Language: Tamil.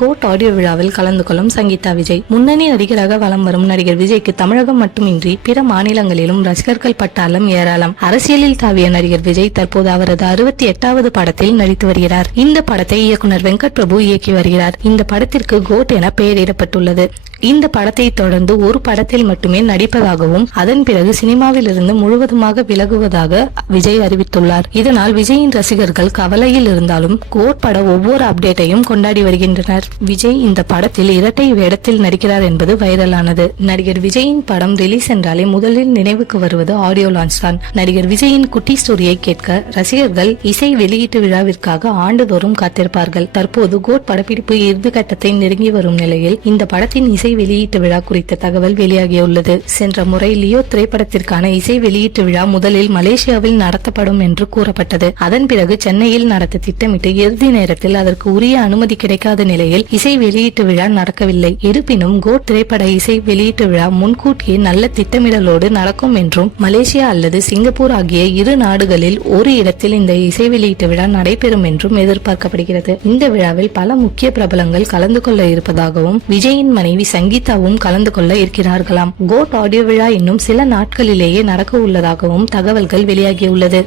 கோட் ஆடியோ விழாவில் கலந்து கொள்ளும் சங்கீதா விஜய். முன்னணி நடிகராக வலம் வரும் நடிகர் விஜய்க்கு தமிழகம் மட்டுமின்றி பிற மாநிலங்களிலும் ரசிகர்கள் பட்டாளம் ஏராளம். அரசியலில் தாவிய நடிகர் விஜய் தற்போது அவரது 68வது படத்தில் நடித்து வருகிறார். இந்த படத்தை இயக்குனர் வெங்கட் பிரபு இயக்கி வருகிறார். இந்த படத்திற்கு கோட் என பெயரிடப்பட்டுள்ளது. இந்த படத்தை தொடர்ந்து ஒரு படத்தில் மட்டுமே நடிப்பதாகவும் அதன் பிறகு சினிமாவில் இருந்து முழுவதுமாக விலகுவதாக விஜய் அறிவித்துள்ளார். இதனால் விஜயின் ரசிகர்கள் கவலையில் இருந்தாலும் கோட் பட ஒவ்வொரு அப்டேட்டையும் கொண்டாடி வருகின்றனர். விஜய் இந்த படத்தில் இரட்டை வேடத்தில் நடிக்கிறார் என்பது வைரலானது. நடிகர் விஜயின் படம் ரிலீஸ் என்றாலே முதலில் நினைவுக்கு வருவது ஆடியோ லான்ச் தான். நடிகர் விஜயின் குட்டி ஸ்டோரியை கேட்க ரசிகர்கள் இசை வெளியீட்டு விழாவிற்காக ஆண்டுதோறும் காத்திருப்பார்கள். தற்போது கோட் படப்பிடிப்பு இறுதி கட்டத்தை நெருங்கி வரும் நிலையில் இந்த படத்தின் இசை வெளியீட்டு விழா குறித்த தகவல் வெளியாகியுள்ளது. சென்ற முறை லியோ திரைப்படத்திற்கான இசை வெளியீட்டு விழா முதலில் மலேசியாவில் நடத்தப்படும் என்று கூறப்பட்டது. அதன் பிறகு சென்னையில் நடத்த திட்டமிட்டு இறுதி நேரத்தில் அதற்கு உரிய அனுமதி கிடைக்காத நிலையில் இசை வெளியீட்டு விழா நடக்கவில்லை. இருப்பினும் கோட் திரைப்பட இசை வெளியீட்டு விழா முன்கூட்டியே நல்ல திட்டமிடலோடு நடக்கும் என்றும் மலேசியா அல்லது சிங்கப்பூர் ஆகிய இரு நாடுகளில் ஒரு இடத்தில் இந்த இசை வெளியீட்டு விழா நடைபெறும் என்றும் எதிர்பார்க்கப்படுகிறது. இந்த விழாவில் பல முக்கிய பிரபலங்கள் கலந்து கொள்ள இருப்பதாகவும் விஜயின் மனைவி சங்கீதாவும் கலந்து கொள்ள இருக்கிறார்களாம். கோட் ஆடியோ விழா இன்னும் சில நாட்களிலேயே நடக்க உள்ளதாகவும் தகவல்கள் வெளியாகியுள்ளது.